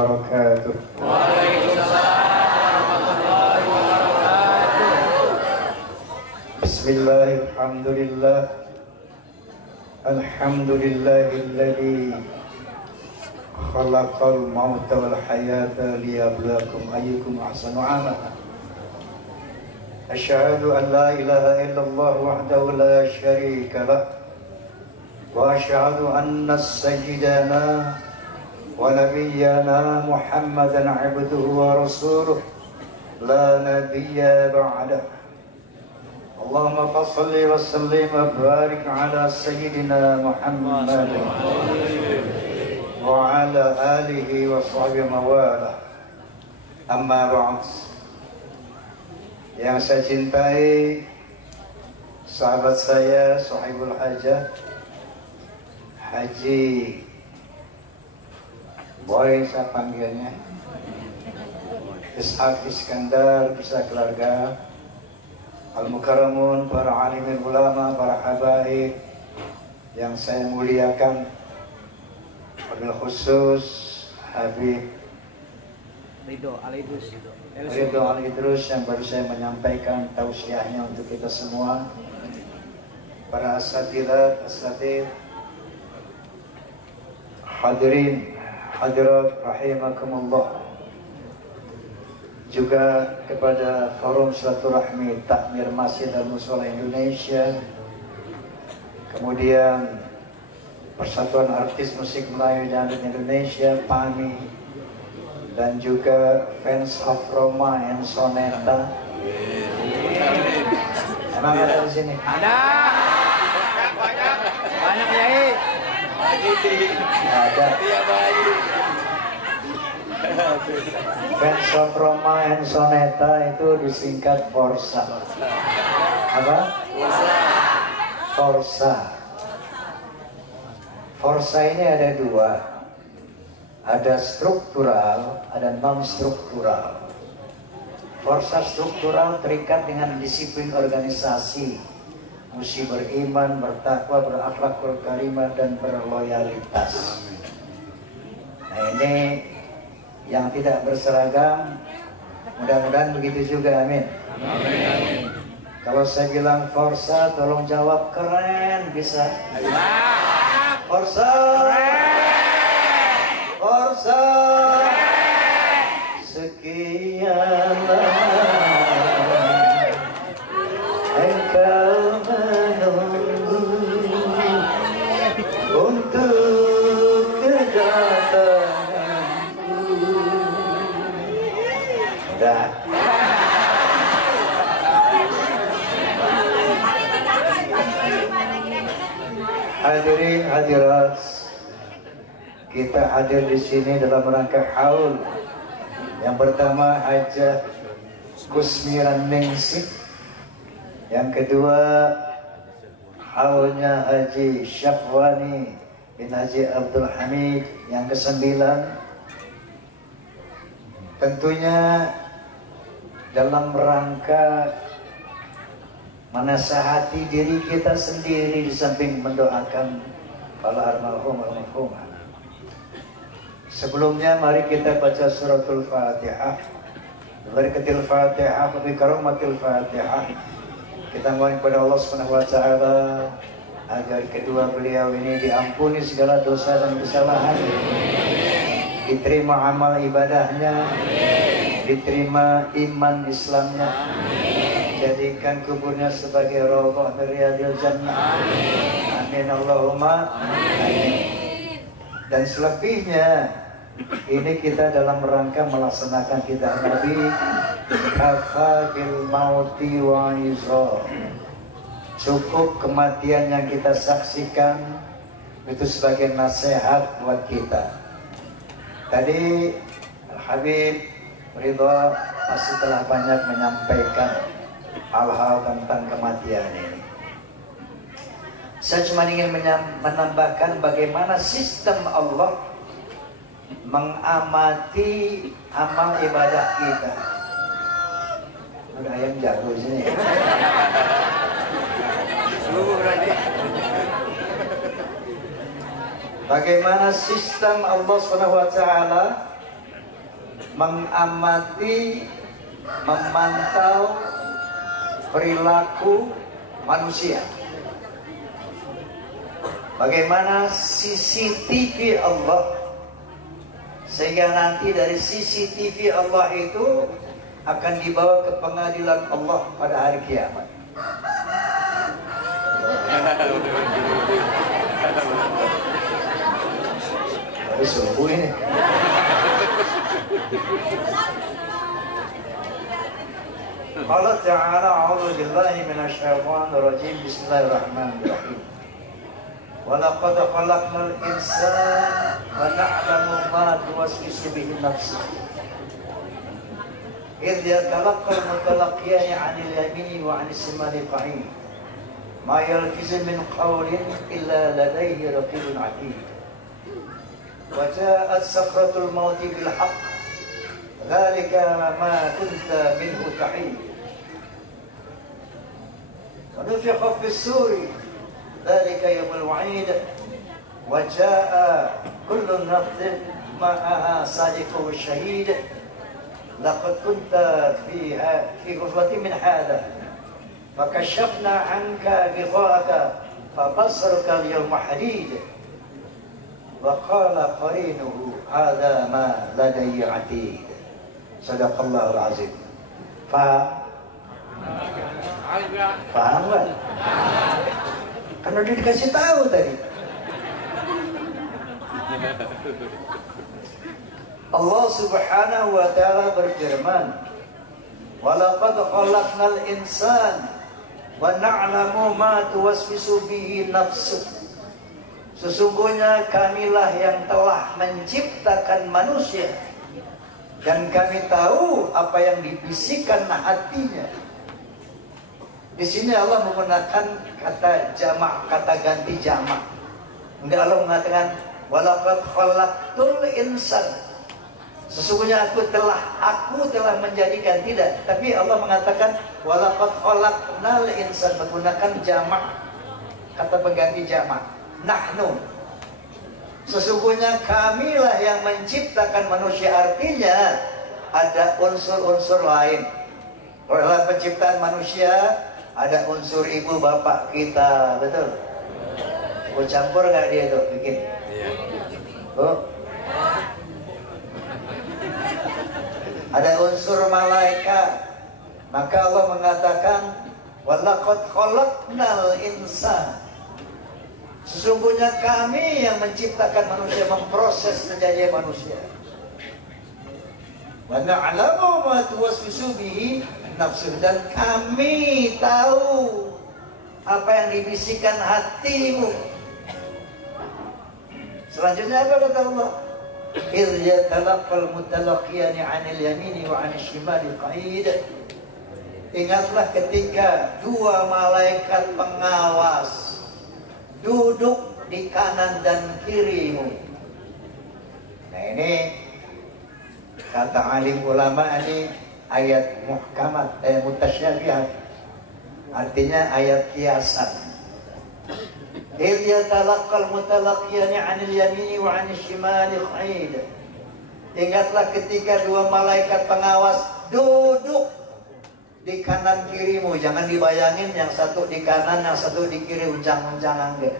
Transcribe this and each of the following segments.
wabarakatuh. Waalaikumsalam warahmatullahi wabarakatuh. Bismillahirrahmanirrahim. Alhamdulillahilladzi khalaqal mauta wal hayata liyabluwakum ayyukum ahsanu amala. Asyhadu an la ilaha illallah wahdahu la syarika lah. Wa asyhadu anna sayyidana wa nabiyyana Muhammadan abduhu wa rasuluh la nabiyya ba'dah. Allahumma salli wa sallim wa barik ala sayyidina Muhammad wa ala alihi wa sahbihi mawala. Amma ba'd. Yang saya cintai sahabat saya Sahibul Hajah Haji Boy, saya panggilnya Ishaq Iskandar beserta keluarga, Al-Mukarramun, para alimin ulama, para habaib yang saya muliakan, wabil khusus Habib Ridho Al-Idrus yang baru saya menyampaikan tausiahnya untuk kita semua, para asatidzah, hadirin hadirat rahimakumullah, juga kepada Forum Silaturahmi Takmir Masjid Al-Mushola Indonesia, kemudian Persatuan Artis Musik Melayu dan Indonesia PAMI, dan juga fans of Roma and Soneta. Emang ada di sini? Ada. Banyak Yai. Ada. Fans of Roma and Soneta itu disingkat Forsa. Apa? Forsa. Forsa ini ada dua. Ada struktural, ada non-struktural. Forsa struktural terikat dengan disiplin organisasi, mesti beriman, bertakwa, berakhlakul karimah, dan berloyalitas. Nah, ini yang tidak berseragam, mudah-mudahan begitu juga, amin. Amin. Kalau saya bilang Forsa, tolong jawab keren, bisa? Forsa. Forsa, sekian lama engkau menunggu untuk kedatanganku. Udah. Hadirin hadirat, kita hadir di sini dalam rangka haul. Yang pertama Hajah Kusmiran Ningsih, yang kedua haulnya Haji Syafwani bin Haji Abdul Hamid, yang kesembilan tentunya dalam rangka menasihati diri kita sendiri di samping mendoakan para almarhum almarhumah. Sebelumnya mari kita baca suratul Fatihah. Berkatil Fatihah bi karomatil Fatihah. Kita mohon kepada Allah Subhanahu wa taala agar kedua beliau ini diampuni segala dosa dan kesalahan, diterima amal ibadahnya, diterima iman Islamnya, jadikan kuburnya sebagai rawdah min riyadil jannah. Amin Allahumma amin. Dan selebihnya ini kita dalam rangka melaksanakan kitab Nabi, kafa bil mauti wa izah. Cukup kematian yang kita saksikan itu sebagai nasihat buat kita. Tadi Al-Habib Ridha pasti telah banyak menyampaikan hal-hal tentang kematian ini. Saya cuma ingin menambahkan bagaimana sistem Allah mengamati amal ibadah kita. Udah ayam jago di sini. Bagaimana sistem Allah SWT mengamati, memantau perilaku manusia. Bagaimana CCTV Allah, sehingga nanti dari CCTV Allah itu akan dibawa ke pengadilan Allah pada hari kiamat. Harus sungguh ini. Allah Ta'ala, a'udzu billahi minasyaitonir rajim. Bismillahirrahmanirrahim. وَلَقَدْ خَلَقْنَا الْإِنسَانَ وَنَعْلَمُ مَا تُوَسْوِسُ بِهِ نَفْسُهُ إِذْ يَتَلَقَّى الْمُتَلَقِّيَانِ عَنِ الْيَمِينِ وَعَنِ الشِّمَالِ قَعِيدٌ مَا يَلْفِظُ مِنْ قَوْلٍ إِلَّا لَدَيْهِ رَقِيبٌ عَتِيدٌ وَجَاءَتْ سَكْرَةُ الْمَوْتِ بِالْحَقِّ ذَلِكَ مَا كُنْتَ مِنْهُ تَحِيدُ وَنُفِخَ فِي الصُّورِ ذلك يوم الوعيد وجاء كل نفس معها صادق والشهيد لقد كنت في غفلة من هذا فكشفنا عنك غطاءك فبصرك اليوم حديد وقال قرينه هذا ما لدي عتيد صدق الله العظيم. Paham nggak? Karena dia dikasih tahu tadi. Allah Subhanahu wa Ta'ala berfirman, "Walaqad khalaqnal insana wa na'lamu ma tuwaswisu bihi nafsuh." Sesungguhnya kamilah yang telah menciptakan manusia dan kami tahu apa yang dibisikkan hatinya. Di sini Allah menggunakan kata jamak, kata ganti jamak. Enggak, Allah mengatakan walaqad khalaqtul insan. Sesungguhnya aku telah menjadikan, tidak. Tapi Allah mengatakan walaqad khalaqnal insan, menggunakan jamak, kata pengganti jamak. Nahnu. Sesungguhnya kamilah yang menciptakan manusia, artinya ada unsur-unsur lain. Dalam penciptaan manusia ada unsur ibu bapak kita, betul? Mau campur nggak dia tuh bikin? Oh. Ada unsur malaikat. Maka Allah mengatakan walaqad khalaqnal insan. Sesungguhnya kami yang menciptakan manusia, memproses menjadi manusia. Wa na'lamu ma tuwaswisu bihi nafsu, dan kami tahu apa yang dibisikkan hatimu. Selanjutnya apa kata Allah? إِذْ يَتَلَقَّى الْمُتَلَقِّيَانِ عَنِ الْيَمِينِ وَعَنِ الشِّمَالِ قَعِيدٌ. Ingatlah ketika dua malaikat pengawas duduk di kanan dan kirimu. Nah ini kata alim ulama, ini ayat muhkamat, mutasyabihat, artinya ayat kiasan. إِذْ يَتَلَقَّى الْمُتَلَقِّيَانِ عَنِ الْيَمِينِ وَعَنِ الشِّمَالِ قَعِيدٌ. Ingatlah ketika dua malaikat pengawas duduk di kanan kirimu. Jangan dibayangin yang satu di kanan, yang satu di kiri, unjang-unjangan deh.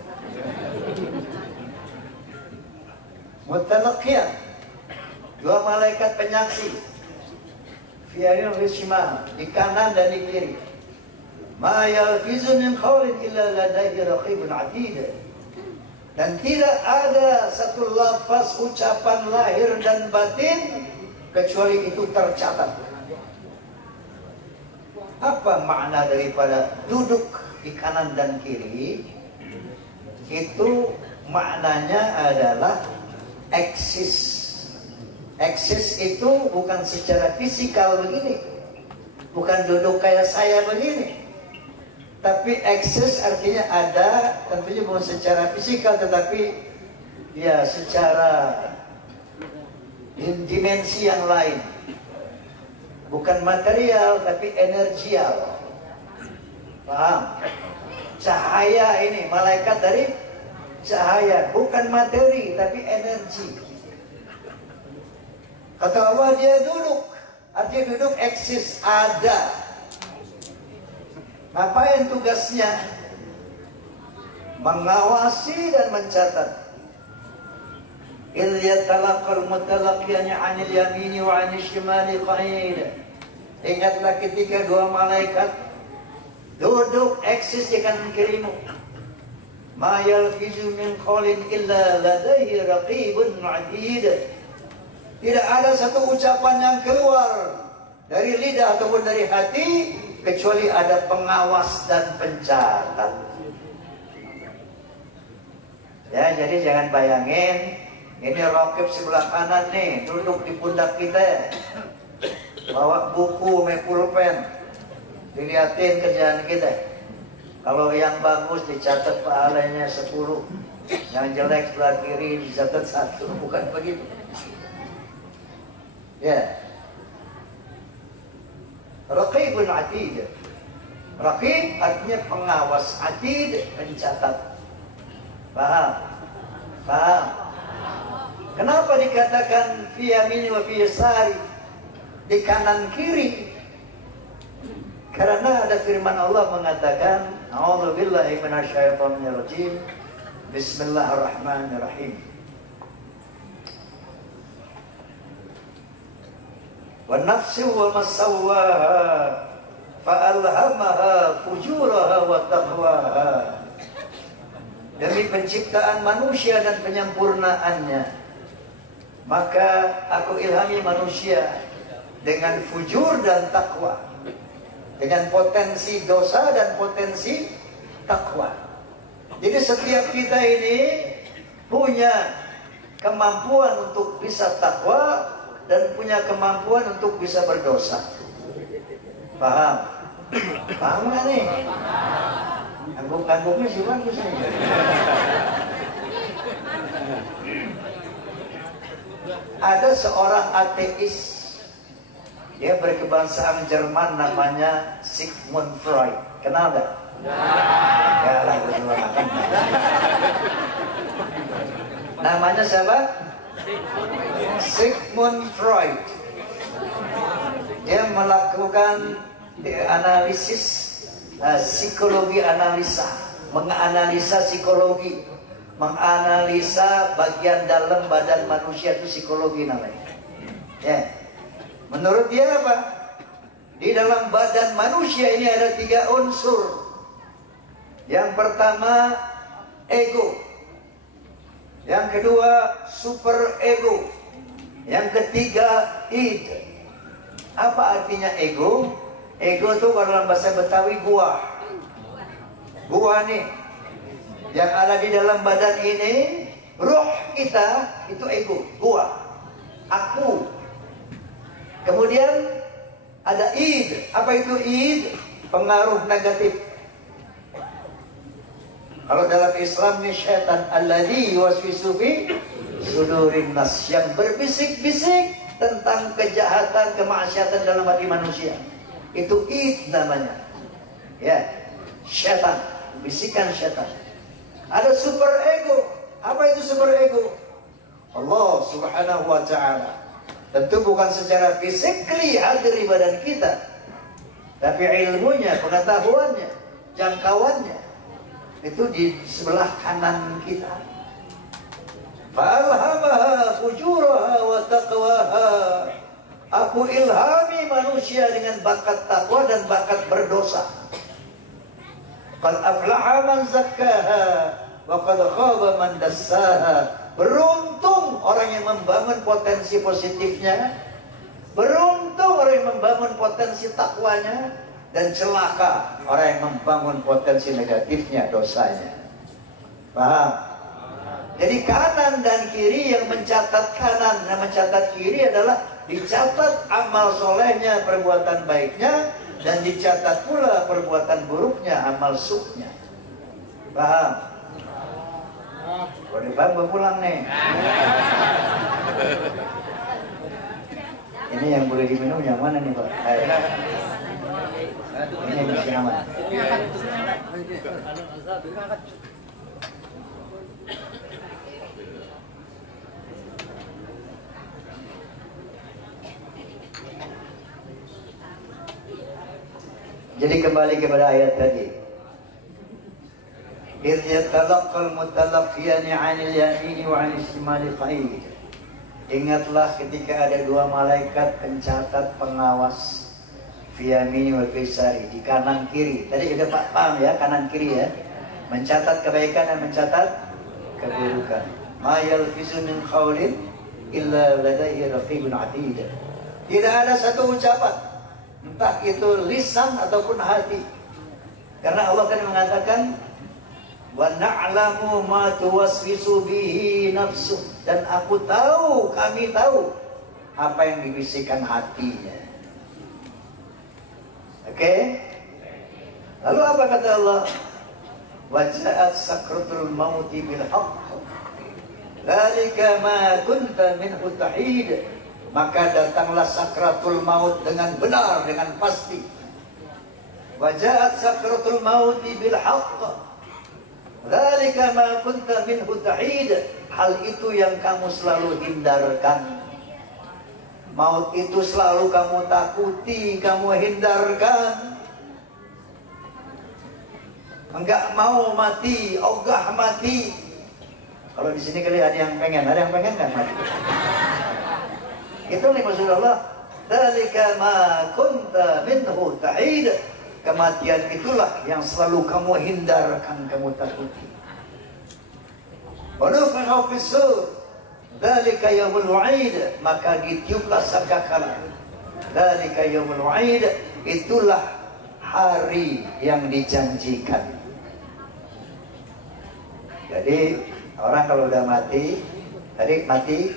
Mutalaqqiyan, dua malaikat penyaksi. Fi'alin risma, di kanan dan di kiri. Ma yalfizu min qawlin illa ladayhi raqibun atid. Dan tidak ada satu lafaz ucapan lahir dan batin kecuali itu tercatat. Apa makna daripada duduk di kanan dan kiri? Itu maknanya adalah eksis. Eksis itu bukan secara fisikal begini, bukan duduk kayak saya begini. Tapi eksis artinya ada, tentunya bukan secara fisikal, tetapi ya secara dimensi yang lain. Bukan material, tapi energial. Paham? Cahaya ini, malaikat dari cahaya, bukan materi, tapi energi. Kata Allah dia duduk. Artinya duduk eksis, ada. Ngapain tugasnya? Mengawasi dan mencatat. إِذْ يَتَلَقَّى الْمُتَلَقِّيَانِ عَنِ الْيَمِينِ وَعَنِ الشِّمَالِ قَعِيدٌ. Ingatlah ketika dua malaikat duduk eksis di kanan kirimu. مَا يَلْفِظُ مِنْ قَوْلٍ إِلَّا لَدَيْهِ رَقِيبٌ عَتِيدٌ. Tidak ada satu ucapan yang keluar dari lidah ataupun dari hati kecuali ada pengawas dan pencatat. Ya, jadi jangan bayangin ini rokib sebelah kanan nih, duduk di pundak kita, bawa buku, pulpen, dilihatin kerjaan kita. Kalau yang bagus dicatat pahalanya 10, yang jelek sebelah kiri dicatat 1, bukan begitu. Ya, raqibun atid. Raqib artinya pengawas, atid pencatat. Paham? Paham? Kenapa dikatakan fi yamini wa fi yasari, di kanan kiri? Karena ada firman Allah mengatakan, a'udzubillahi minasyaitonir rajim. Bismillahirrahmanirrahim. Wa nafsi wa ma sawwaha fa'alhamaha fujuraha wa taqwaha. Demi penciptaan manusia dan penyempurnaannya, maka aku ilhami manusia dengan fujur dan takwa, dengan potensi dosa dan potensi takwa. Jadi setiap kita ini punya kemampuan untuk bisa takwa dan punya kemampuan untuk bisa berdosa. Paham? Paham nggak nih? Angguk-angguknya sih bagus nih. Ada seorang ateis, dia berkebangsaan Jerman, namanya Sigmund Freud. Kenal nggak? Ya lah, berdua makan. Namanya siapa? Sigmund Freud. Dia melakukan analisis psikologi analisa, menganalisa psikologi, menganalisa bagian dalam badan manusia, itu psikologi namanya. Ya. Menurut dia apa? Di dalam badan manusia ini ada 3 unsur. Yang pertama ego, yang kedua super ego, yang ketiga id. Apa artinya ego? Ego itu kalau dalam bahasa Betawi gua. Gua nih yang ada di dalam badan ini, roh kita itu ego, gua, aku. Kemudian ada id. Apa itu id? Pengaruh negatif. Kalau dalam Islam nih, syaitan alladzi yuwaswisu fi sudurin nas, yang berbisik-bisik tentang kejahatan, kemaksiatan dalam hati manusia. Itu id namanya. Ya, syaitan, bisikan syaitan. Ada super ego. Apa itu super ego? Allah Subhanahu wa ta'ala. Tentu bukan secara physically hadir di badan kita, tapi ilmunya, pengetahuannya, jangkauannya itu di sebelah kanan kita. Fa'alhamaha fujuraha wa taqwaha. Aku ilhami manusia dengan bakat takwa dan bakat berdosa. Qad aflaha man zakkaha wa qad khaba man dassaha. Beruntung orang yang membangun potensi positifnya, beruntung orang yang membangun potensi takwanya, dan celaka orang yang membangun potensi negatifnya, dosanya. Paham? Jadi kanan dan kiri, yang mencatat kanan dan mencatat kiri adalah dicatat amal solehnya, perbuatan baiknya, dan dicatat pula perbuatan buruknya, amal su'nya. Paham? Kalau dipaham, gue pulang nih. Ini yang boleh diminum yang mana nih Pak? Ini yang bisa aman. Jadi kembali kepada ayat tadi. إذ يتلقى المتلقيان عن اليمين وعن الشمال قعيد. Ingatlah ketika ada dua malaikat pencatat pengawas fiyamini wa fisari, di kanan kiri. Tadi kita paham ya, kanan kiri ya, mencatat kebaikan dan mencatat keburukan. Ma yalfizu min qawlin illa ladaihi raqibun atid. Tidak ada satu ucapan, entah itu lisan ataupun hati, karena Allah kan mengatakan wa na'lamu ma tuwaswisu bihi nafsu, dan aku tahu, kami tahu apa yang dibisikkan hatinya. Oke? Lalu apa kata Allah? Wa ja'at sakratul mauti bil haqq dzalika ma kunta minhu tahid. Maka datanglah sakratul maut dengan benar, dengan pasti. Wa ja'at sakratul mauti bil haqq dzalika ma kunta minhu tahid. Hal itu yang kamu selalu hindarkan. Maut itu selalu kamu takuti, kamu hindarkan. Enggak mau mati, ogah mati. Kalau di sini kali ada yang pengen nggak mati? Itu nih maksud Allah. Dzalika ma kunta minhu tahid. Kematian itulah yang selalu kamu hindarkan, kamu takuti. Wa nufikha fis-sur dzalika yaumul wa'id. Maka ditiuplah sangkakala. Dzalika yaumul wa'id. Itulah hari yang dijanjikan. Jadi orang kalau udah mati, tadi mati,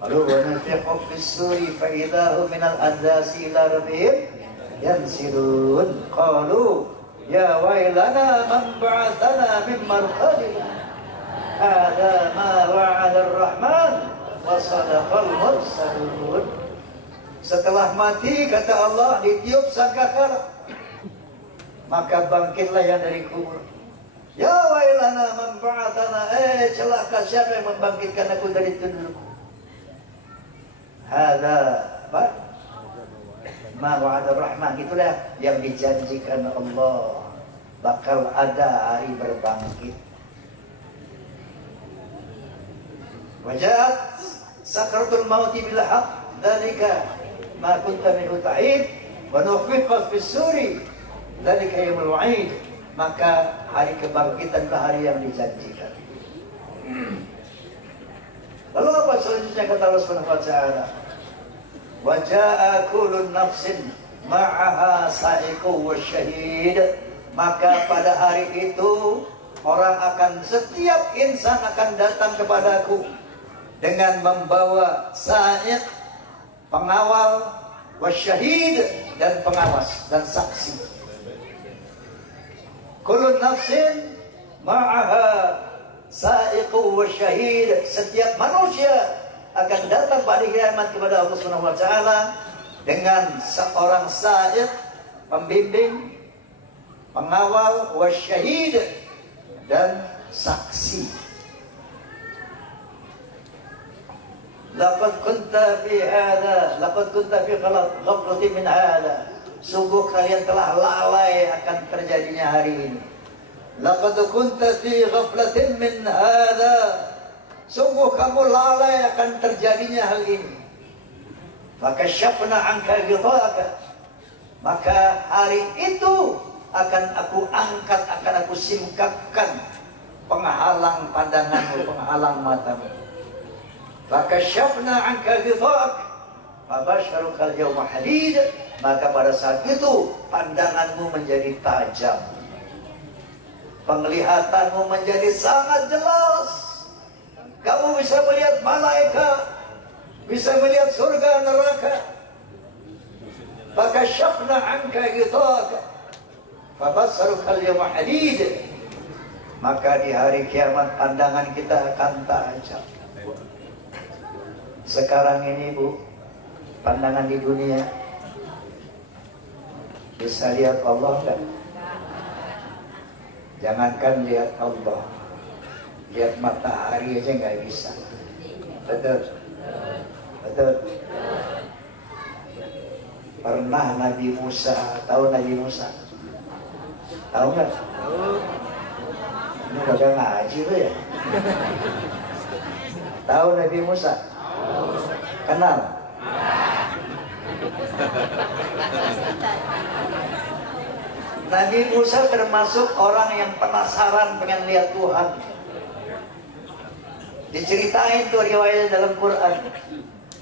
lalu wa nufikha fis-suri fa idza hum minal adasi ila rabbihim yansilun. Qalu ya wailana man ba'athana min marqadina hadha ma wa'ada ar-rahman wa sadaqal mursalun. Setelah mati, kata Allah, ditiup sangkakala, maka bangkitlah yang dari kubur. Ya wailana man ba'athana, celaka siapa yang membangkitkan aku dari tidurku. Hadha ma wa'ada rahman, itulah yang dijanjikan Allah, bakal ada hari berbangkit. Wajat sakratul mauti bil haqq dzalika ma kunta minhu ta'id wa nufikha fis-suri dzalika yaumul wa'id. Maka hari kebangkitanlah hari yang dijanjikan. Lalu apa selanjutnya kata Allah Subhanahu wa taala? Wa jaa'a kullu nafsin ma'aha sa'iqu wasyahid. Maka pada hari itu setiap insan akan datang kepadaku dengan membawa sa'iq, pengawal, wasyahid, dan pengawas dan saksi. Kullu nafsin ma'aha sa'iqu wasyahid. Setiap manusia akan datang pada kiamat kepada Allah Subhanahu wa taala dengan seorang sa'iq, pembimbing, pengawal, wasyahid, dan saksi. Laqad kunta fi ghaflatin min hadha. Sungguh kalian telah lalai akan terjadinya hari ini. Laqad kunta fi ghaflatin min hadha. Sungguh kamu lalai akan terjadinya hal ini. Maka syafna anka ghithaka. Maka hari itu akan aku angkat, akan aku singkapkan penghalang pandanganmu, penghalang matamu. Maka syafna anka ghithaka fabasharukal yawma hadid. Maka pada saat itu pandanganmu menjadi tajam, penglihatanmu menjadi sangat jelas. Kamu bisa melihat malaikat, bisa melihat surga neraka. Maka syafna anka ghithaka fabasharukal yawma hadid. Maka di hari kiamat pandangan kita akan tajam. Sekarang ini Bu, pandangan di dunia bisa lihat Allah kan? Jangankan lihat Allah, lihat matahari aja nggak bisa. Betul? Betul? Pernah Nabi Musa, tahu Nabi Musa? Tahu nggak? Ini udah ngaji tuh ya. Tahu Nabi Musa? Kenal? Nabi Musa termasuk orang yang penasaran pengen lihat Tuhan. Diceritain tuh riwayat dalam Quran.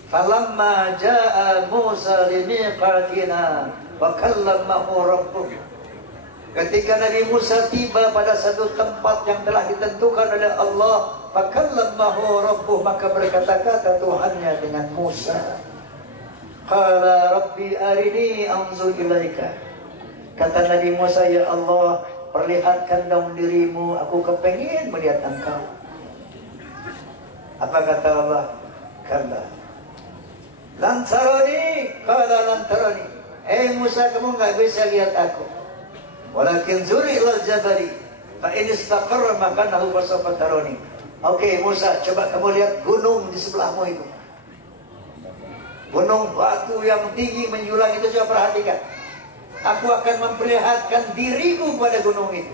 Falamma jaa Musa limiqatina wa kallamahu rabbuh. Ketika Nabi Musa tiba pada satu tempat yang telah ditentukan oleh Allah, fakallamahu rabbuh, maka berkata-kata Tuhannya dengan Musa. Qala rabbi arini anzur ilaika. Kata Nabi Musa, ya Allah, perlihatkan dong dirimu, aku kepengin melihat engkau. Apa kata Allah? Kalla lantarani, qala lantarani. Musa, kamu nggak bisa lihat aku. Walakin zuri ilal jabari fa in istaqarra makanahu fasawfa tarani. Oke Musa, coba kamu lihat gunung di sebelahmu itu. Gunung batu yang tinggi menjulang itu, coba perhatikan. Aku akan memperlihatkan diriku pada gunung itu.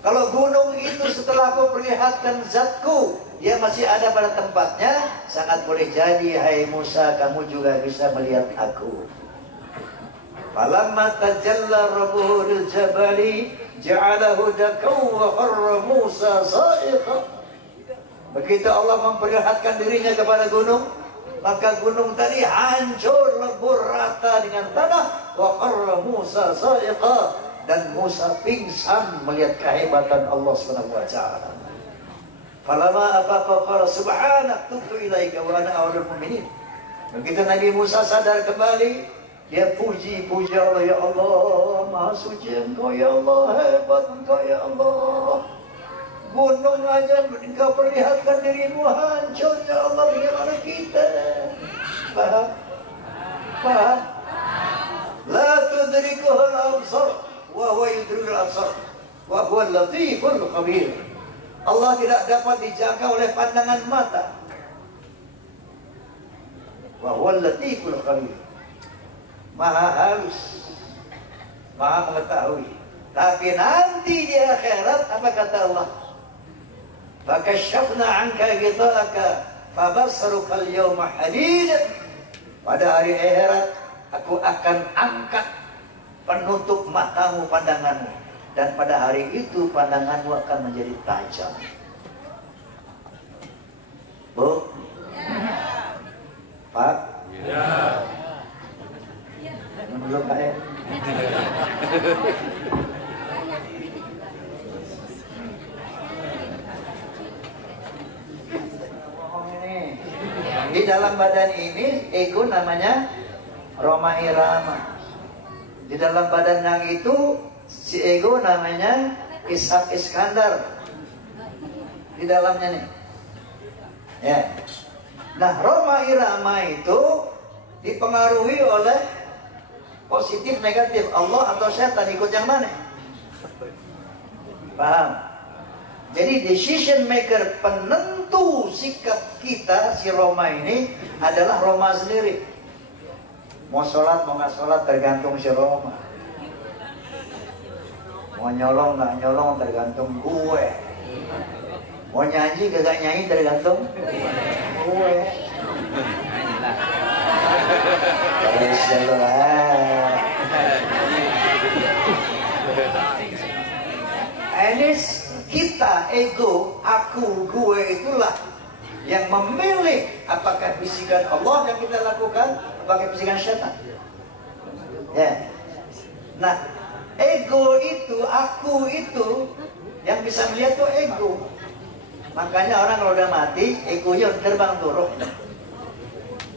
Kalau gunung itu setelah aku perlihatkan zatku, dia masih ada pada tempatnya, sangat boleh jadi, hai Musa, kamu juga bisa melihat aku. Falamma tajalla rabbuhu lil jabali ja'alahu dakau wa kharra Musa sa'iqa. Begitu Allah memperlihatkan dirinya kepada gunung, maka gunung tadi hancur lebur rata dengan tanah. Wa kharra Musa sa'iqa, dan Musa pingsan melihat kehebatan Allah Subhanahu wa taala. Falamma afaqa qala subhanak tubtu ilaika wa ana awwalul mu'minin. Begitu Nabi Musa sadar kembali, dia puji Allah, ya Allah, maha suci engkau ya Allah, hebat engkau ya Allah. Gunung aja engkau perlihatkan dirimu hancur ya Allah, bagaimana kita? Paham? Paham? La tudrikuhul absar wa huwa yudrikul absar wa huwa latiful khabir. Allah tidak dapat dijangkau oleh pandangan mata. Wa huwa latiful khabir. Maha halus, maha mengetahui. Tapi nanti di akhirat apa kata Allah? Fakashafna anka ghita'aka fabasaruka al-yawma hadid. Pada hari akhirat aku akan angkat penutup matamu, pandanganmu, dan pada hari itu pandanganmu akan menjadi tajam. Bu? Pak? Ya. Belum Pak ya? Di dalam badan ini ego namanya Roma Irama. Di dalam badan yang itu si ego namanya Ishak Iskandar. Di dalamnya nih. Ya. Nah, Roma Irama itu dipengaruhi oleh positif negatif, Allah atau setan, ikut yang mana? Paham? Jadi decision maker, penentu sikap kita, si Roma ini adalah Roma sendiri. Mau sholat mau nggak sholat tergantung si Roma. Mau nyolong nggak nyolong tergantung gue. Mau nyanyi gak nyanyi tergantung gue. Ini kita, ego, aku, gue itulah yang memilih apakah bisikan Allah yang kita lakukan, apakah bisikan syaitan. Ya. Nah, ego itu, aku itu, yang bisa melihat tuh ego. Makanya orang kalau udah mati, egonya terbang tuh, roh.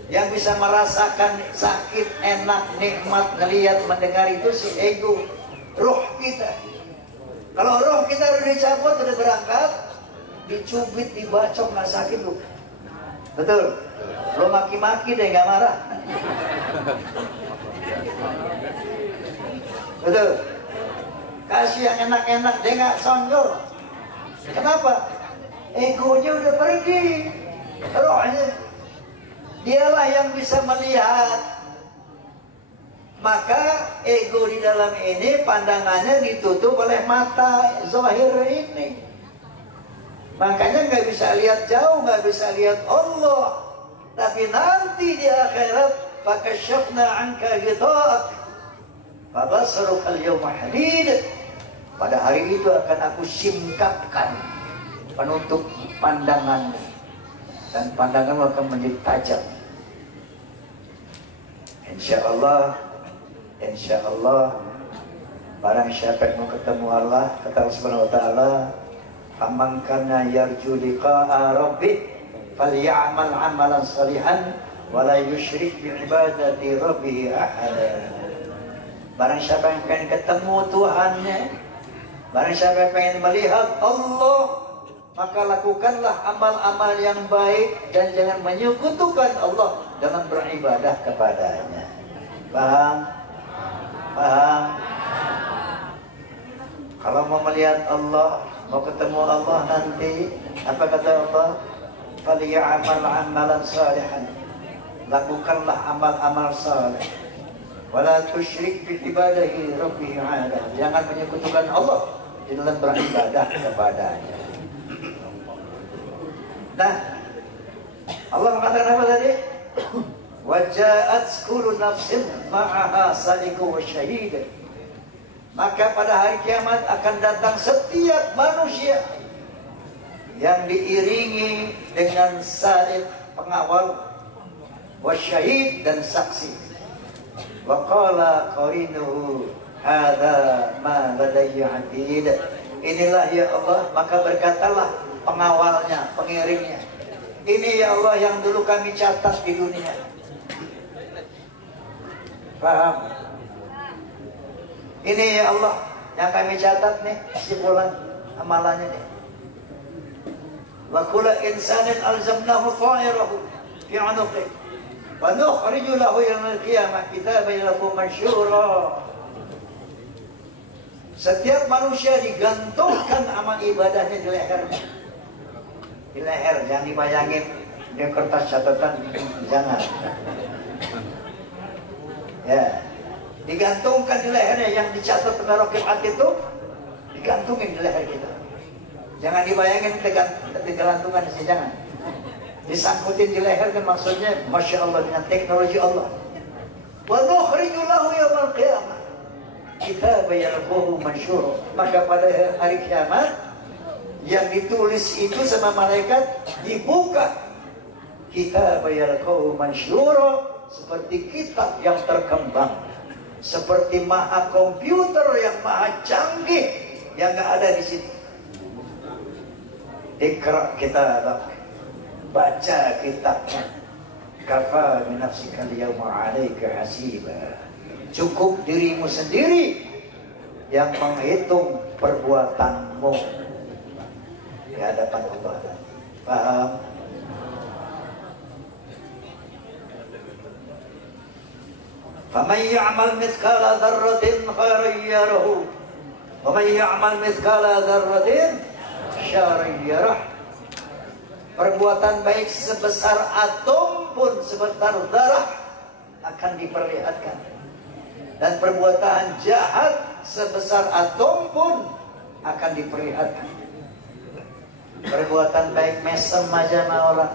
Yang bisa merasakan sakit, enak, nikmat, ngelihat, mendengar itu si ego, roh kita. Kalau roh kita udah dicabut, udah berangkat, dicubit, dibacok, nggak sakit tuh. Betul? Lo maki-maki deh, nggak marah. Betul? Kasih yang enak-enak, dia nggak sonjol. Kenapa? Egonya udah pergi, rohnya. Dialah yang bisa melihat Maka ego di dalam ini pandangannya ditutup oleh mata zahir ini. Makanya nggak bisa lihat jauh, nggak bisa lihat Allah. Tapi nanti di akhirat, fakashafna anka ghita'ak fabasaruka al-yawma hadid. Pada hari itu akan aku singkapkan penutup pandanganmu, dan pandanganmu akan menjadi tajam. Insya Allah, barang siapa yang mau ketemu Allah, kata Allah Subhanahu Wa Taala, "Faman kana yarju liqa'a rabbih falyamal 'amalan shalihan wa la yusyrik bi ibadati rabbih ahada." Barang siapa yang pengen ketemu Tuhannya, barang siapa yang pengen melihat Allah, maka lakukanlah amal-amal yang baik dan jangan menyekutukan Allah dengan beribadah kepadanya. Paham? Paham? Kalau mau melihat Allah, mau ketemu Allah nanti, apa kata Allah? "Falyamal 'amalan shalihan." Lakukanlah amal-amal saleh. Wala tusyrik bi ibadahi rabbih ahada. Jangan menyekutukan Allah di dalam beribadah kepadanya. Nah, Allah mengatakan apa tadi? Waja'at kullu nafsin ma'aha sadiqu wa syahid. Maka pada hari kiamat akan datang setiap manusia yang diiringi dengan sadiq, pengawal, wa syahid, dan saksi. Wa qala qarinuhu hadza ma ladayya atid. Inilah ya Allah, maka berkatalah pengawalnya, pengiringnya, ini ya Allah yang dulu kami catat di dunia. Paham? Ini ya Allah yang kami catat nih, kesimpulan amalannya nih. Wa kullu insanin alzamnahu ta'irahu fi 'unuqihi wa nukhriju lahu yawmal qiyamah kitaban lahu mansyura. Setiap manusia digantungkan amal ibadahnya di lehernya. Di leher, jangan dibayangin di kertas catatan, jangan. Ya, digantungkan di lehernya, yang dicatat pada Raqib itu digantungin di leher kita. Jangan dibayangin digelantungan sih, jangan. Disangkutin di leher kan maksudnya Masya Allah dengan teknologi Allah. Wa nukhriju lahu yawmal qiyamah kitaban yalqahu mansyura. Maka pada hari kiamat yang ditulis itu sama malaikat dibuka, kitaban yalqahu mansyura, seperti kitab yang terkembang, seperti maha komputer yang maha canggih yang nggak ada di sini. Ikra kitabak, baca kitabnya. Kafa min nafsika al-yawma 'alaika hasiba. Cukup dirimu sendiri yang menghitung perbuatanmu di hadapan Allah. Paham? فَمَنْ يَعْمَلْ مِثْقَالَ ذَرَّةٍ خَيْرًا يَرَهُ وَمَنْ يَعْمَلْ مِثْقَالَ ذَرَّةٍ شَرًّا يَرَهُ. Perbuatan baik sebesar atom pun, sebesar darah, akan diperlihatkan. Dan perbuatan jahat sebesar atom pun akan diperlihatkan. Perbuatan baik mesem aja sama orang,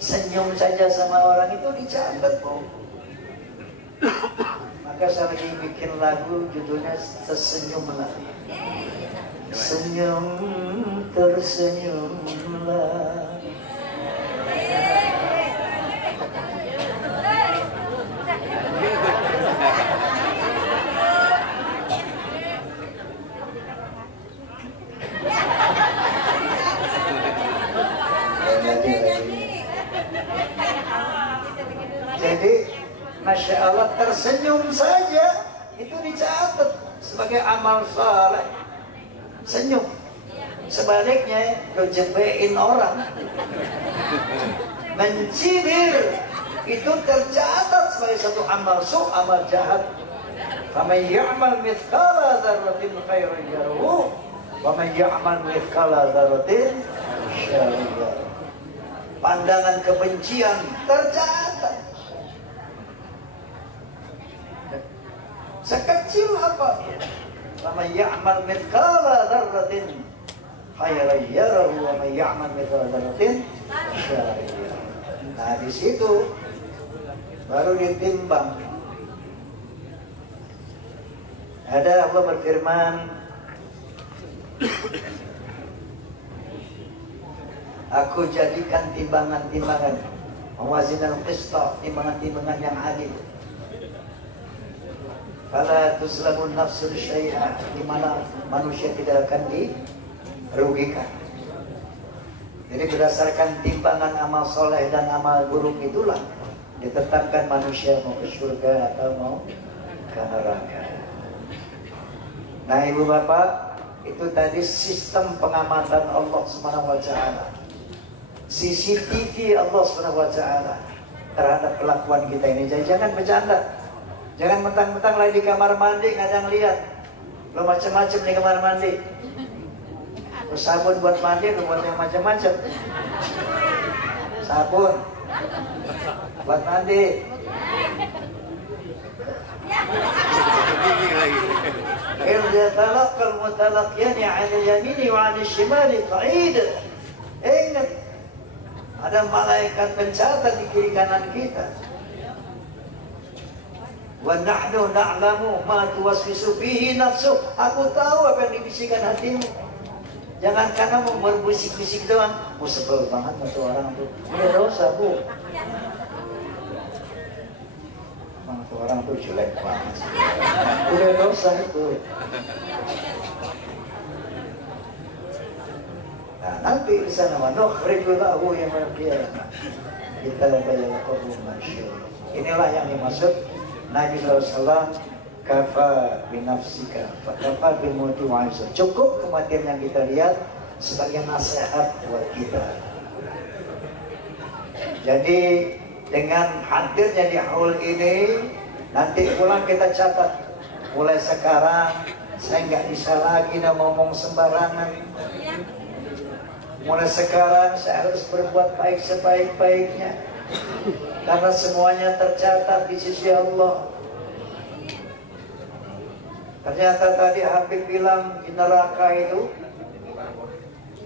senyum saja sama orang itu dicatat, Bu. Maka saya lagi bikin lagu judulnya Tersenyumlah. Senyum tersenyumlah. Jadi Masya Allah, tersenyum saja itu dicatat sebagai amal saleh. Senyum. Sebaliknya ngejebein orang, mencibir, itu tercatat sebagai satu amal amal jahat. Faman ya'mal mithqala dzarratin khairan yarahu wa man ya'mal mithqala dzarratin syarran yarahu. Pandangan kebencian tercatat. sekecil apa. Wa may ya'mal mithqala dzarratin khairan yarahu wa may ya'mal mithqala dzarratin syarran yarahu. Nah, di situ baru ditimbang. Ada Allah berfirman, aku jadikan timbangan-timbangan, mawazinal qista, timbangan-timbangan yang adil. Fala tuslamun nafsun syai'a, di mana manusia tidak akan dirugikan. Jadi berdasarkan timbangan amal soleh dan amal buruk itulah ditetapkan manusia mau ke surga atau mau ke neraka. Nah, ibu bapak, itu tadi sistem pengamatan Allah SWT, CCTV Allah SWT terhadap kelakuan kita ini. Jadi jangan bercanda, jangan mentang-mentang lagi di kamar mandi nggak ada yang lihat lo macam-macam di kamar mandi. Terus sabun buat mandi, lo buat yang macam-macam. Sabun buat mandi. Idza talaqal mutalaqiyani 'anil yamini wa 'anil shimali qa'id. Ingat, ada malaikat pencatat di kiri kanan kita. Wa nahnu na'lamu ma tuwaswisu bihi nafsu. Aku tahu apa yang dibisikkan hatimu. Jangan karena mau berbisik-bisik doang. Oh, sebel banget satu orang tuh. Ini dosa, Bu. Satu orang tuh jelek banget. Udah dosa itu. Nah, nanti di sana nukhriju lahu yaumil qiyamah kitaban yalqahu mansyur. Inilah yang dimaksud Nabi SAW, kafa binafsika kafa bimuti wa'izah. Cukup kematian yang kita lihat sebagai nasihat buat kita. Jadi dengan hadirnya di haul ini, nanti pulang kita catat, mulai sekarang saya nggak bisa lagi ngomong sembarangan. Mulai sekarang saya harus berbuat baik sebaik-baiknya, karena semuanya tercatat di sisi Allah. Ternyata tadi Habib bilang di neraka itu,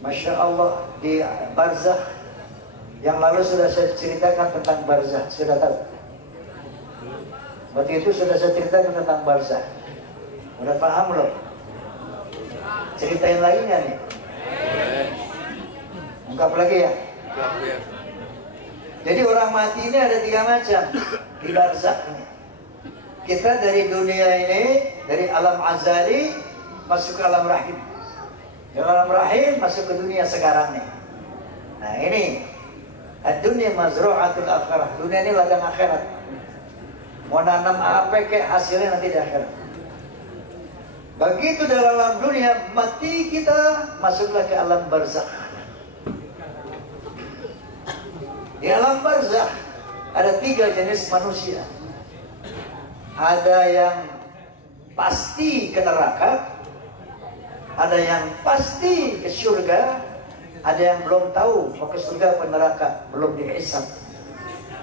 Masya Allah, di barzakh. Yang lalu sudah saya ceritakan tentang barzakh, sudah tahu? Waktu itu sudah saya ceritakan tentang barzakh. Udah paham loh? Ceritain lagi nggak nih? Ungkap lagi ya? Jadi orang mati ini ada 3 macam di barzakh ini. Kita dari dunia ini, dari alam azali masuk ke alam rahim. Dari alam rahim masuk ke dunia sekarang nih. Nah ini ad-dunya mazru'atul akhirah. Dunia ini ladang akhirat. Mau nanam apa kayak hasilnya nanti di akhirat. Begitu dalam alam dunia, mati kita masuklah ke alam barzakh. Di alam barzakh ada 3 jenis manusia. Ada yang pasti ke neraka, ada yang pasti ke surga, ada yang belum tahu mau ke surga atau neraka, belum dihisab.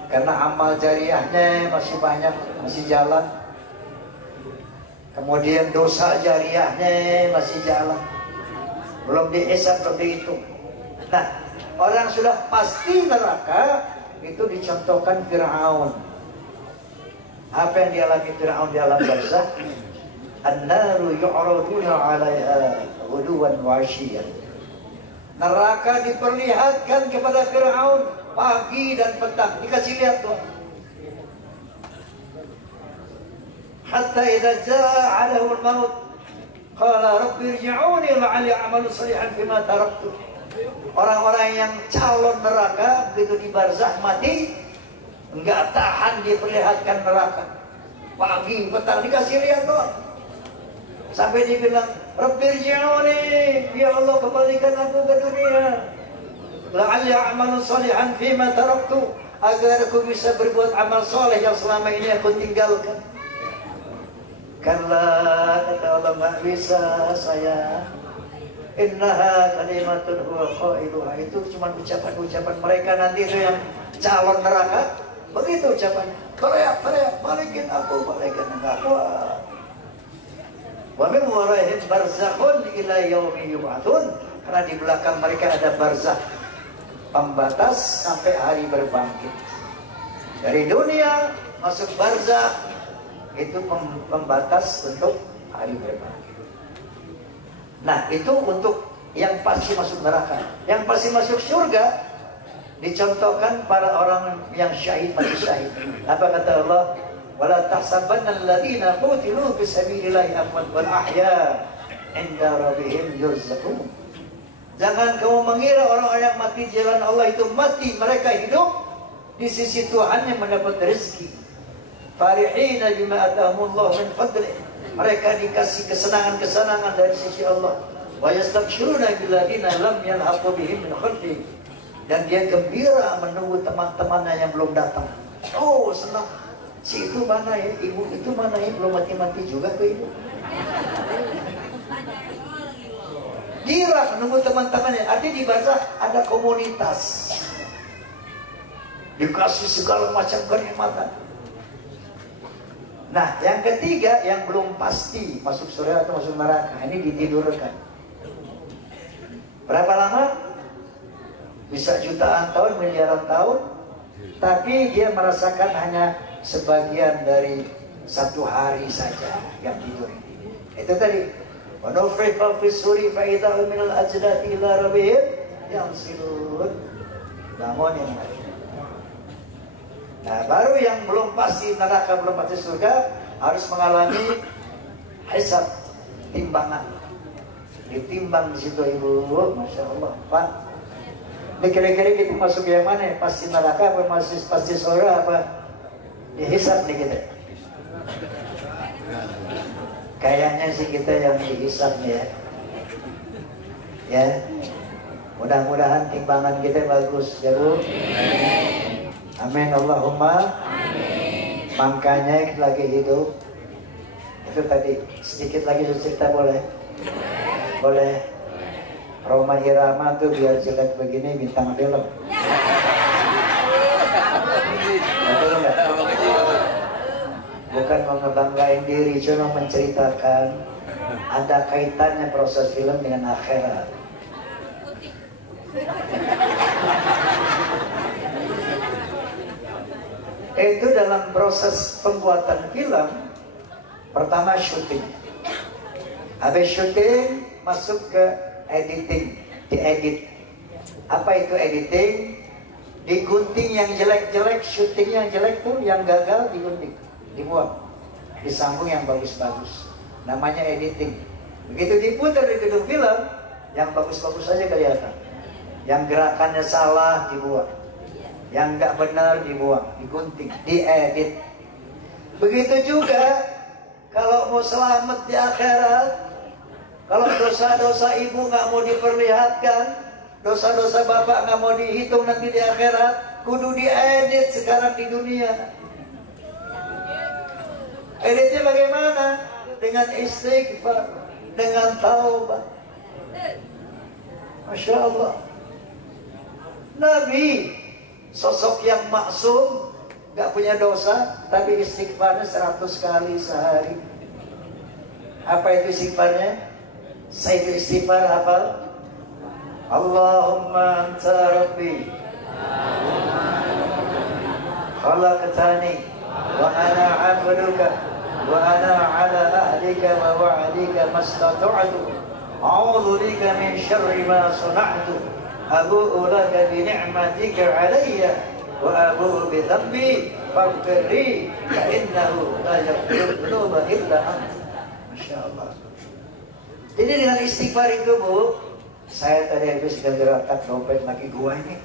Karena amal jariahnya masih banyak, masih jalan. Kemudian dosa jariahnya masih jalan, belum dihisab, belum dihitung. Nah, orang sudah pasti neraka itu dicontohkan Fir'aun. Apa yang dialami Fir'aun di alam barzakh? An-naru yu'raduna 'alaiha ghuduwan wa 'ashiyyan. Neraka diperlihatkan kepada Fir'aun pagi dan petang, dikasih lihat tuh. Hatta idza jaa'a 'alaihi al-maut qala rabbi irji'uni la'alli a'malu shalihan fima taraktu. Orang-orang yang calon neraka begitu di barzakh mati, enggak tahan diperlihatkan neraka. Pagi, petang dikasih lihat tuh. Sampai dibilang, Rabbirji'uni, ya Allah kembalikan aku ke dunia. La'alli a'malu shalihan fima taraktu, agar aku bisa berbuat amal soleh yang selama ini aku tinggalkan. Kalla, kata Allah, nggak bisa saya. Innaha kalimatun huwa qailuha. Itu cuma ucapan-ucapan mereka nanti itu yang calon neraka. Begitu ucapannya, teriak, balikin aku. Wa min waraihim barzakhun ila yaumi yub'atsun. Karena di belakang mereka ada barzakh, pembatas sampai hari berbangkit. Dari dunia masuk barzakh itu pembatas untuk hari berbangkit. Nah, itu untuk yang pasti masuk neraka. Yang pasti masuk surga dicontohkan para orang yang syahid, mati syahid. Apa kata Allah? Wala tahsabanna alladziina qutilu fi sabilillahi amwat wal ahya 'inda rabbihim yurzaqun. Jangan kamu mengira orang-orang yang mati di jalan Allah itu mati, mereka hidup di sisi Tuhan yang mendapat rezeki. Farihina bima atahumullah min fadlih. Mereka dikasih kesenangan-kesenangan dari sisi Allah. Wa yastabshiruna billadzina lam yalhaqu bihim min khalfihim. Dan dia gembira menunggu teman-temannya yang belum datang. Oh, senang. Si itu mana ya? Ibu itu mana ya? Belum mati-mati juga ke ibu. Gira menunggu teman-temannya. Artinya di barzakh ada komunitas. Dikasih segala macam kenikmatan. Nah, yang ketiga yang belum pasti masuk surga atau masuk neraka, ini ditidurkan. Berapa lama? Bisa jutaan tahun, miliaran tahun, tapi dia merasakan hanya sebagian dari satu hari saja yang tidur. Itu tadi. Wa nufiqa fis suri fa idza hum minal ajdati ila rabbihim yansilun. Bangun yang hari. Nah, baru yang belum pasti neraka, belum pasti surga, harus mengalami hisab, timbangan. Ditimbang di situ ibu, masya Allah, Pak. Ini kira-kira kita masuk yang mana? Pasti neraka apa masih pasti surga apa? Dihisab nih kita. Kayaknya sih kita yang dihisab ya. Ya. Mudah-mudahan timbangan kita bagus ya Bu. Amin Allahumma. Amin. Makanya kita lagi hidup. Itu tadi sedikit lagi cerita boleh? Boleh. Roma Irama tuh biar jelek begini bintang film. Betul nggak? Bukan mau ngebanggain diri, cuma menceritakan ada kaitannya proses film dengan akhirat. Itu dalam proses pembuatan film, pertama syuting. Habis syuting masuk ke editing, diedit. Apa itu editing? Digunting yang jelek-jelek, syuting yang jelek tuh, yang gagal digunting, dibuang, disambung yang bagus-bagus. Namanya editing. Begitu diputar di gedung film, yang bagus-bagus saja kelihatan. Yang gerakannya salah dibuang, yang nggak benar dibuang, digunting, diedit. Begitu juga kalau mau selamat di akhirat, kalau dosa-dosa ibu nggak mau diperlihatkan, dosa-dosa bapak nggak mau dihitung nanti di akhirat, kudu diedit sekarang di dunia. Editnya bagaimana? Dengan istighfar, dengan taubat. Masya Allah. Nabi, sosok yang maksum, gak punya dosa, tapi istighfarnya 100 kali sehari. Apa itu istighfarnya? Saya itu istighfar apa? Allahumma anta rabbi khalaqtani wa ana abduka wa ana ala ahlika wa wa'dika mastata'tu a'udzu bika min syarri ma sana'tu abu'u laka bi ni'matika 'alayya wa abu'u bi dhanbi faghfir li fa innahu la yaghfiru dhunuba illa anta. Masyaallah. Jadi dengan istighfar itu Bu, saya tadi habis geratak dompet laki gua ini.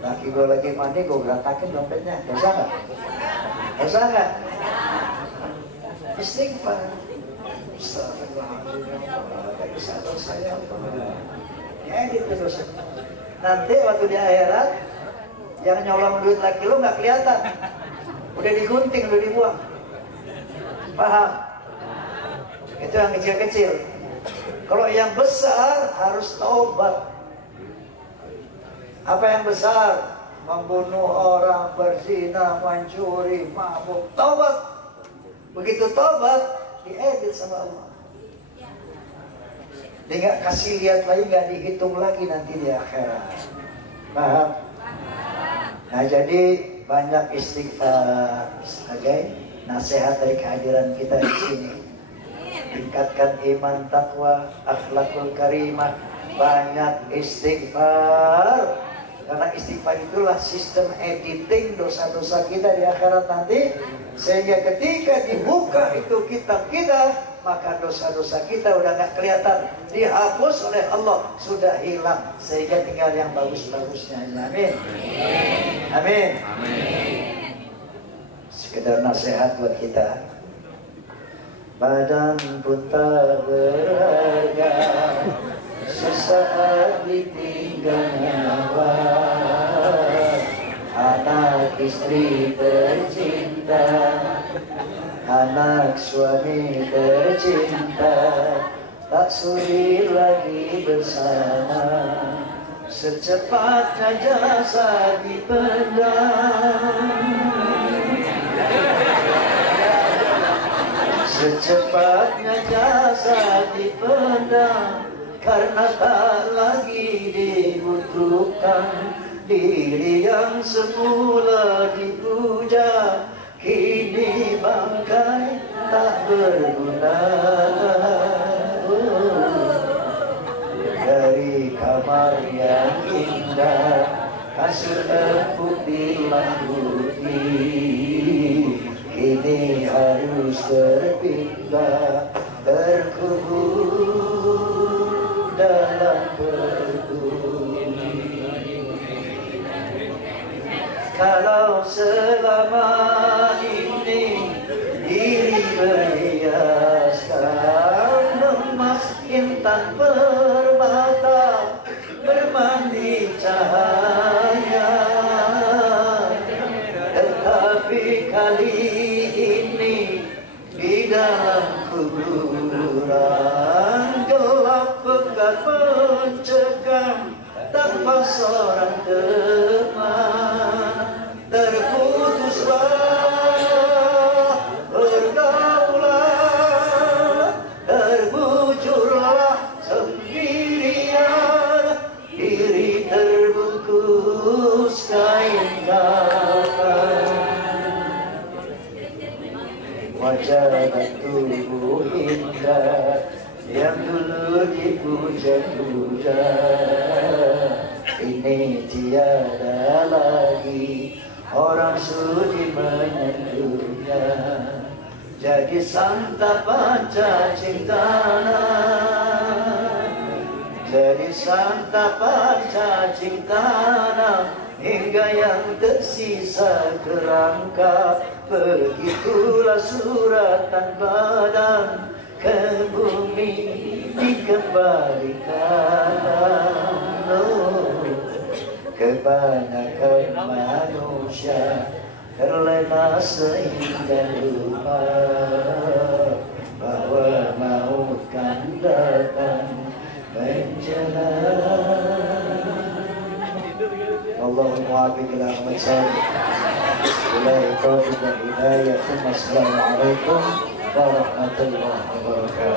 Laki gua lagi mandi, gua geratakin dompetnya. Dosa nggak? Dosa nggak? Istighfar. Astagfirullahaladzim. Dosa ya Allah. Ya itu dosa. Nanti waktu di akhirat, yang nyolong duit laki lu nggak kelihatan. Udah digunting, udah dibuang. Paham? Itu yang kecil-kecil. Kalau yang besar harus taubat. Apa yang besar? Membunuh orang, berzina, mencuri, mabuk. Taubat. Begitu taubat, diedit sama Allah. Dia nggak kasih lihat lagi, nggak dihitung lagi nanti di akhirat. Paham? Nah jadi banyak istighfar sebagai nasihat dari kehadiran kita di sini. Tingkatkan iman, takwa, akhlakul karimah, banyak istighfar. Karena istighfar itulah sistem editing dosa-dosa kita di akhirat nanti. Sehingga ketika dibuka itu kitab kita, maka dosa-dosa kita udah gak kelihatan, dihapus oleh Allah, sudah hilang. Sehingga tinggal yang bagus-bagusnya. Amin. Amin. Sekedar nasihat buat kita. Badan pun tak berharga, sesaat ditinggal nyawa. Anak istri tercinta, anak suami tercinta, tak sudi lagi bersama. Secepatnya jasa dipendam, secepatnya jasa dipendam, karena tak lagi dibutuhkan. Diri yang semula dipuja, kini bangkai tak berguna. Dari kamar yang indah, kasur empuk dilambuti, kini harus berpindah, terkubur dalam berduri. Kalau selama ini diri berhiaskan emas, intan permata, bermandi cahaya, tetapi kali ini di dalam kuburan gelap pekat mencekam, tanpa seorang teman. Terputuslah pergaulan, terbujurlah sendirian, diri terbungkus kain kafan. Wajah dan tubuh indah yang dulu dipuja-puja, ini tiada lagi orang sudi menyentuhnya. Jadi santapan cacing tanah, jadi santapan cacing tanah, hingga yang tersisa kerangka. Begitulah suratan badan ke bumi dikembalikan. Kebanyakan manusia terlena sehingga lupa bahwa maut kan datang menjelang. Allahumma abiqil ahmad salih ilahi taufiq wa hidayah. Assalamualaikum warahmatullahi wabarakatuh.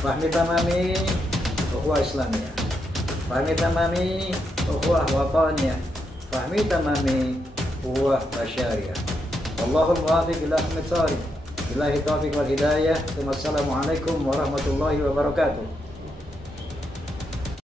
Fahmi tamami ukhuwah Islamiyah, fahmi tamami ukhuwah wataniyah, fahmi tamami ukhuwah basyariyah. Wallahul muwaffiq ila ahmad sari. Billahi taufiq wal hidayah. Wassalamualaikum warahmatullahi wabarakatuh.